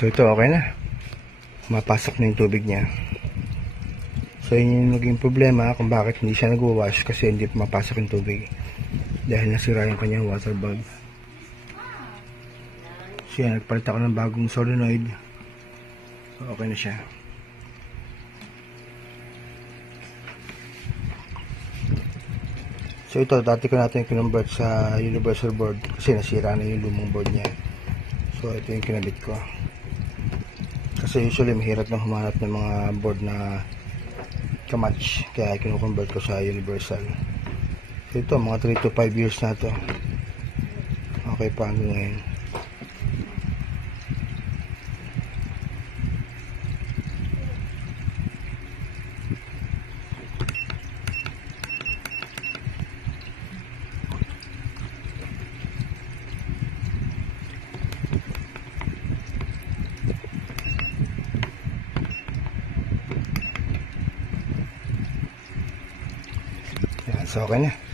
So ito okay na, mapasok na yung tubig niya. So yun yung naging problema kung bakit hindi siya nagwawash, kasi hindi mapasok yung tubig dahil nasira yung kanyang water bulb. So yan, nagpalit ako ng bagong solenoid. So okay na siya. So ito, dati ko natin kinonvert sa universal board kasi nasira na yung lumang board niya. So ito yung kinabit ko. Kasi usually mahirap na humanap ng mga board na kamatch, kaya kinukonvert ko sa universal. So ito, mga 3 to 5 years na to. Okay pa hanggang ngayon. Yan, so okay na.